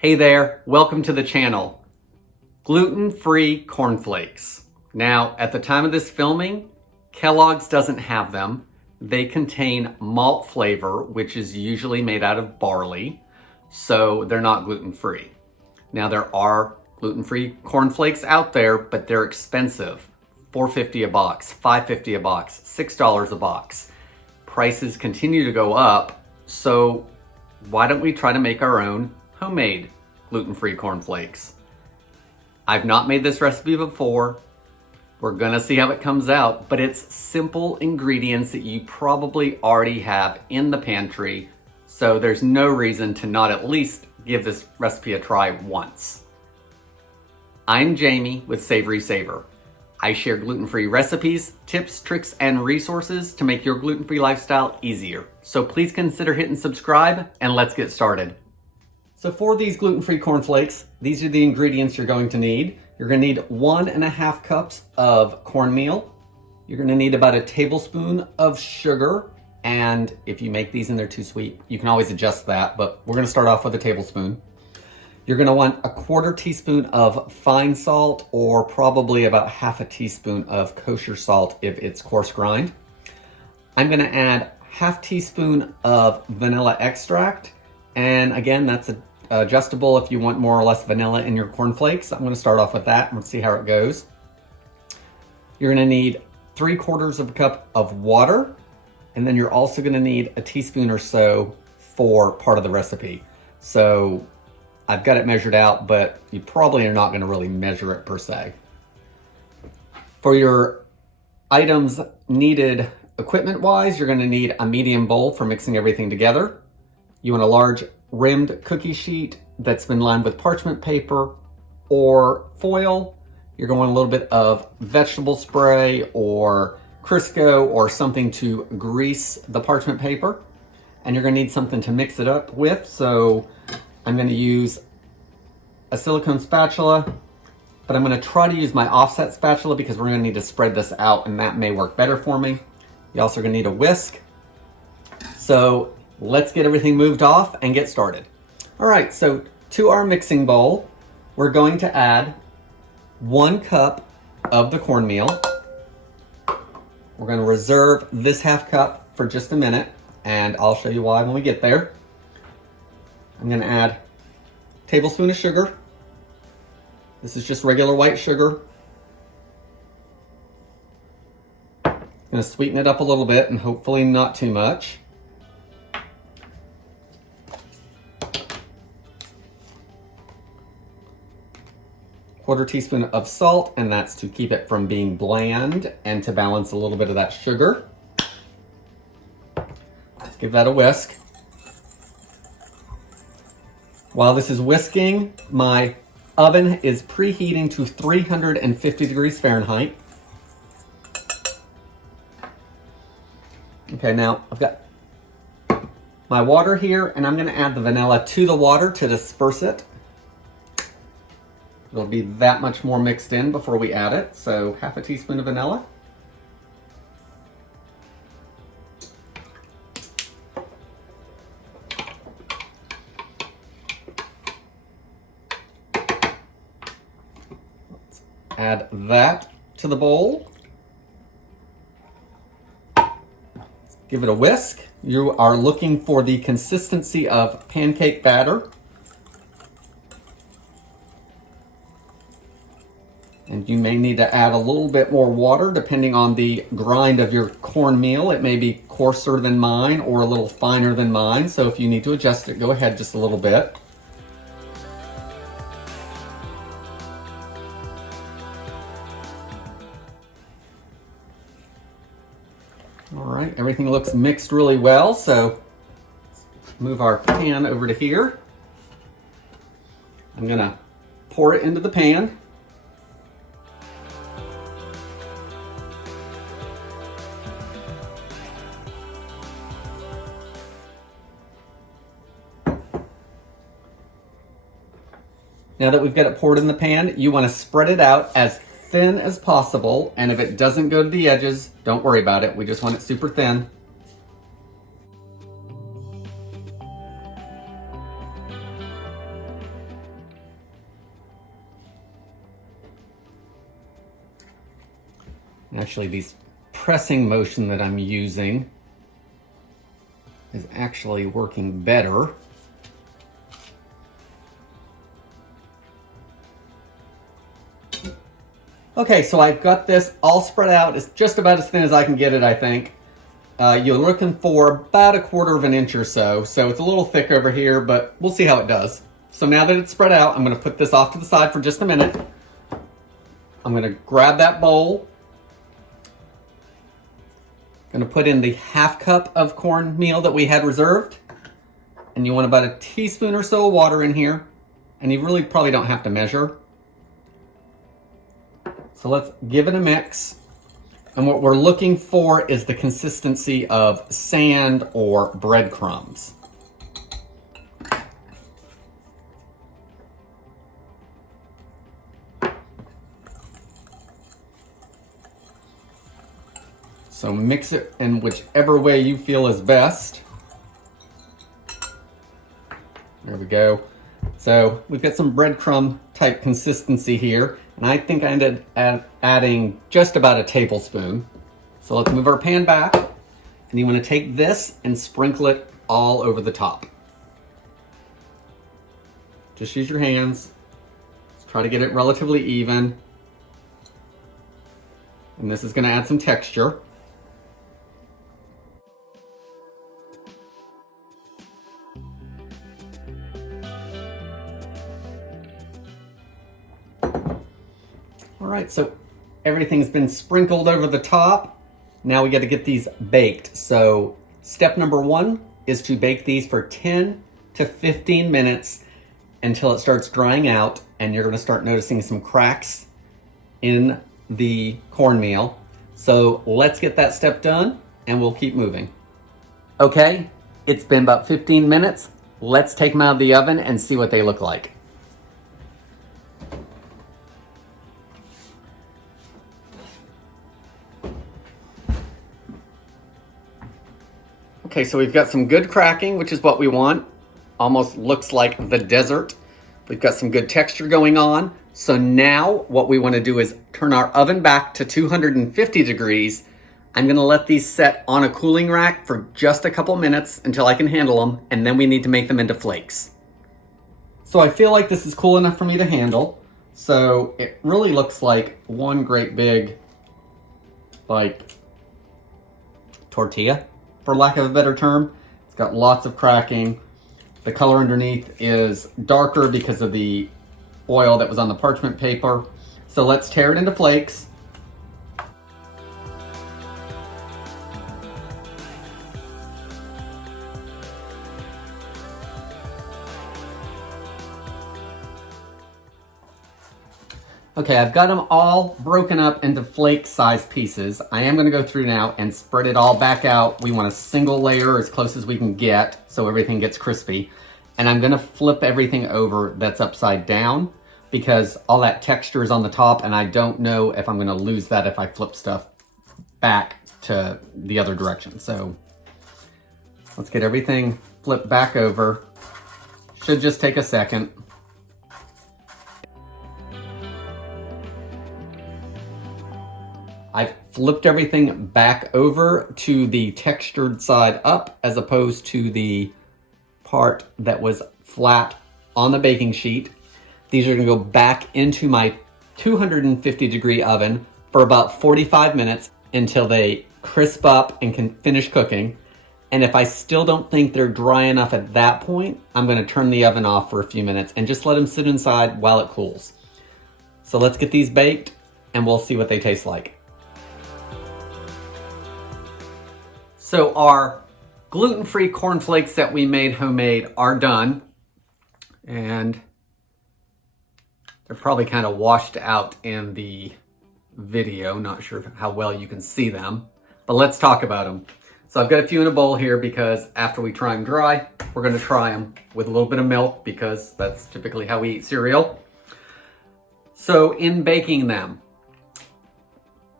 Hey there, welcome to the channel. Gluten-free cornflakes. Now, at the time of this filming, Kellogg's doesn't have them. They contain malt flavor, which is usually made out of barley, so they're not gluten-free. Now, there are gluten-free cornflakes out there, but they're expensive. $4.50 a box, $5.50 a box, $6 a box. Prices continue to go up, so why don't we try to make our own homemade gluten-free cornflakes? I've not made this recipe before. We're gonna see how it comes out, but it's simple ingredients that you probably already have in the pantry, so there's no reason to not at least give this recipe a try once. I'm Jamie with SavorySaver. I share gluten-free recipes, tips, tricks, and resources to make your gluten-free lifestyle easier. So please consider hitting subscribe and let's get started. So for these gluten-free cornflakes, these are the ingredients you're going to need. You're gonna need 1.5 cups of cornmeal. You're gonna need about a tablespoon of sugar. And if you make these and they're too sweet, you can always adjust that, but we're gonna start off with a tablespoon. You're gonna want a 1/4 teaspoon of fine salt, or probably about 1/2 teaspoon of kosher salt if it's coarse grind. I'm gonna add 1/2 teaspoon of vanilla extract. And again, that's adjustable if you want more or less vanilla in your cornflakes. I'm gonna start off with that and let's see how it goes. You're gonna need 3/4 of a cup of water. And then you're also gonna need a teaspoon or so for part of the recipe. So I've got it measured out, but you probably are not gonna really measure it per se. For your items needed equipment-wise, you're gonna need a medium bowl for mixing everything together. You want a large rimmed cookie sheet that's been lined with parchment paper or foil. You're going to want a little bit of vegetable spray or Crisco or something to grease the parchment paper. And you're gonna need something to mix it up with. So I'm gonna use a silicone spatula, but I'm gonna try to use my offset spatula because we're gonna need to spread this out and that may work better for me. You're also gonna need a whisk. So let's get everything moved off and get started. All right, so to our mixing bowl, we're going to add 1 cup of the cornmeal. We're gonna reserve this 1/2 cup for just a minute, and I'll show you why when we get there. I'm gonna add a tablespoon of sugar. This is just regular white sugar. Gonna sweeten it up a little bit and hopefully not too much. 1/4 teaspoon of salt, and that's to keep it from being bland and to balance a little bit of that sugar. Let's give that a whisk. While this is whisking, my oven is preheating to 350 degrees Fahrenheit. Okay, now I've got my water here, and I'm gonna add the vanilla to the water to disperse it. It'll be that much more mixed in before we add it. So 1/2 teaspoon of vanilla. Let's add that to the bowl. Give it a whisk. You are looking for the consistency of pancake batter. And you may need to add a little bit more water depending on the grind of your cornmeal. It may be coarser than mine or a little finer than mine. So if you need to adjust it, go ahead just a little bit. All right, everything looks mixed really well. So let's move our pan over to here. I'm gonna pour it into the pan. Now that we've got it poured in the pan, you want to spread it out as thin as possible. And if it doesn't go to the edges, don't worry about it. We just want it super thin. Actually, these pressing motion that I'm using is actually working better. Okay, so I've got this all spread out. It's just about as thin as I can get it, I think. You're looking for about 1/4 inch or so. So it's a little thick over here, but we'll see how it does. So now that it's spread out, I'm gonna put this off to the side for just a minute. I'm gonna grab that bowl. Gonna put in the 1/2 cup of cornmeal that we had reserved. And you want about a teaspoon or so of water in here. And you really probably don't have to measure. So let's give it a mix. And what we're looking for is the consistency of sand or breadcrumbs. So mix it in whichever way you feel is best. There we go. So we've got some breadcrumb type consistency here. And I think I ended up adding just about a tablespoon. So let's move our pan back. And you want to take this and sprinkle it all over the top. Just use your hands. Let's try to get it relatively even. And this is going to add some texture. All right, so everything's been sprinkled over the top. Now we got to get these baked. So step number 1 is to bake these for 10 to 15 minutes until it starts drying out, and you're going to start noticing some cracks in the cornmeal. So let's get that step done and we'll keep moving. Okay, it's been about 15 minutes. Let's take them out of the oven and see what they look like. Okay, so we've got some good cracking, which is what we want. Almost looks like the desert. We've got some good texture going on. So now what we want to do is turn our oven back to 250 degrees. I'm going to let these set on a cooling rack for just a couple minutes until I can handle them, and then we need to make them into flakes. So I feel like this is cool enough for me to handle. So it really looks like one great big, like, tortilla, for lack of a better term. It's got lots of cracking. The color underneath is darker because of the oil that was on the parchment paper. So let's tear it into flakes. Okay, I've got them all broken up into flake size pieces. I am gonna go through now and spread it all back out. We want a single layer as close as we can get so everything gets crispy. And I'm gonna flip everything over that's upside down because all that texture is on the top and I don't know if I'm gonna lose that if I flip stuff back to the other direction. So let's get everything flipped back over. Should just take a second. I've flipped everything back over to the textured side up as opposed to the part that was flat on the baking sheet. These are gonna go back into my 250 degree oven for about 45 minutes until they crisp up and can finish cooking. And if I still don't think they're dry enough at that point, I'm gonna turn the oven off for a few minutes and just let them sit inside while it cools. So let's get these baked and we'll see what they taste like. So our gluten-free cornflakes that we made homemade are done. And they're probably kind of washed out in the video. Not sure how well you can see them, but let's talk about them. So I've got a few in a bowl here because after we try them dry, we're gonna try them with a little bit of milk because that's typically how we eat cereal. So in baking them,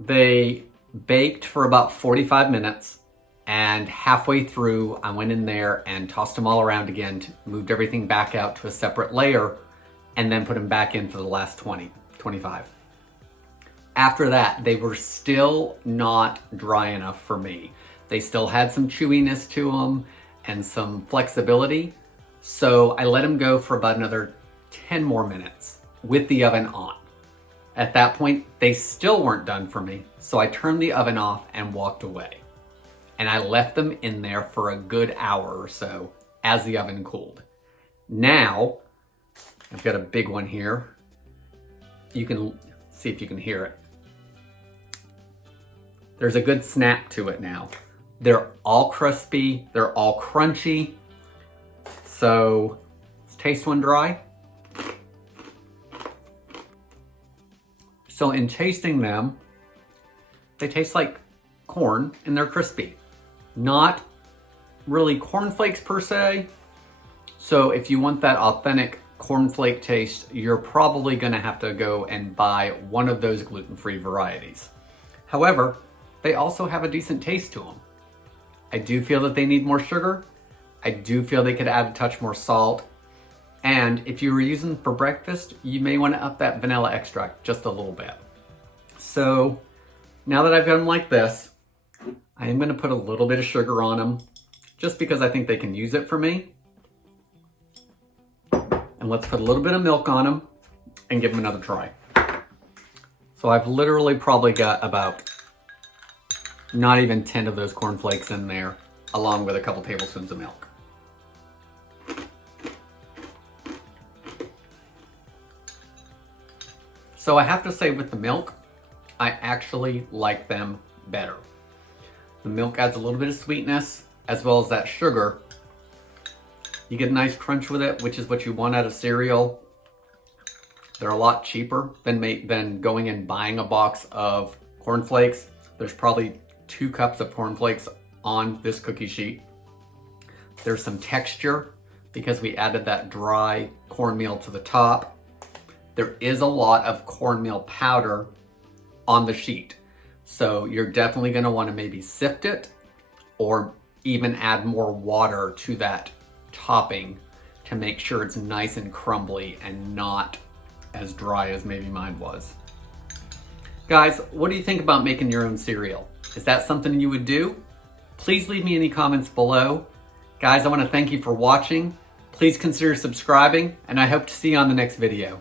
they baked for about 45 minutes. And halfway through, I went in there and tossed them all around again, moved everything back out to a separate layer, and then put them back in for the last 20, 25. After that, they were still not dry enough for me. They still had some chewiness to them and some flexibility. So I let them go for about another 10 more minutes with the oven on. At that point, they still weren't done for me. So I turned the oven off and walked away. And I left them in there for a good hour or so as the oven cooled. Now, I've got a big one here. You can see if you can hear it. There's a good snap to it now. They're all crispy, they're all crunchy. So let's taste one dry. So in tasting them, they taste like corn and they're crispy. Not really cornflakes per se. So if you want that authentic cornflake taste, you're probably gonna have to go and buy one of those gluten-free varieties. However, they also have a decent taste to them. I do feel that they need more sugar. I do feel they could add a touch more salt. And if you were using for breakfast, you may want to up that vanilla extract just a little bit. So now that I've got them like this, I am going to put a little bit of sugar on them just because I think they can use it for me. And let's put a little bit of milk on them and give them another try. So I've literally probably got about not even 10 of those cornflakes in there, along with a couple tablespoons of milk. So I have to say with the milk, I actually like them better. The milk adds a little bit of sweetness as well as that sugar. You get a nice crunch with it, which is what you want out of cereal. They're a lot cheaper than going and buying a box of cornflakes. There's probably 2 cups of cornflakes on this cookie sheet. There's some texture because we added that dry cornmeal to the top. There is a lot of cornmeal powder on the sheet. So you're definitely gonna wanna maybe sift it or even add more water to that topping to make sure it's nice and crumbly and not as dry as maybe mine was. Guys, what do you think about making your own cereal? Is that something you would do? Please leave me any comments below. Guys, I want to thank you for watching. Please consider subscribing, and I hope to see you on the next video.